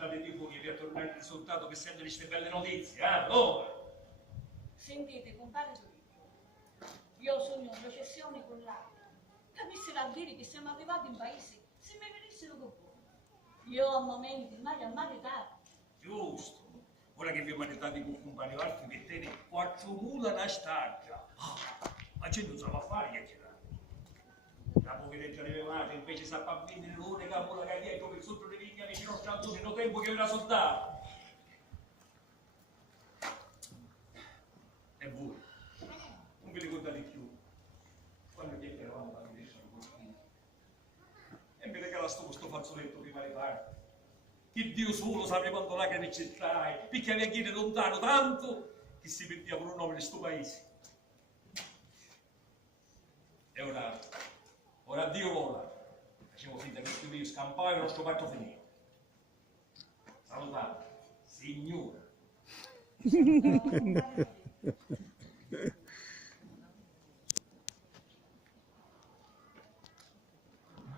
portate di fuori per tornare il risultato che sentono queste belle notizie, oh! Sentite, compare Torino, io sogno processione con l'acqua. Capissero a dire che siamo arrivati in paese, se mi venissero con voi. Io a momenti mai a mare tardi. Giusto. Ora che vi maritati con compagni altri, mettete 4 mula una staggia. Ma c'è non sa fare che c'era. La povereggia arrivata invece sa a vendere l'unica mula che dietro per sotto le viglie vicino stato nel tempo che era soldato. E voi? Non vi ricordate più? Quando chiacchieravamo la finestra al cortile. E mi regala questo fazzoletto prima di parte. Che Dio solo sapeva quanto lacrime ci trai, perché aveva chiede lontano tanto che si perdeva per un nome di sto paese. E ora Dio vola. Facevo finta che io scampavo e il nostro patto finiva. Salutate, signora.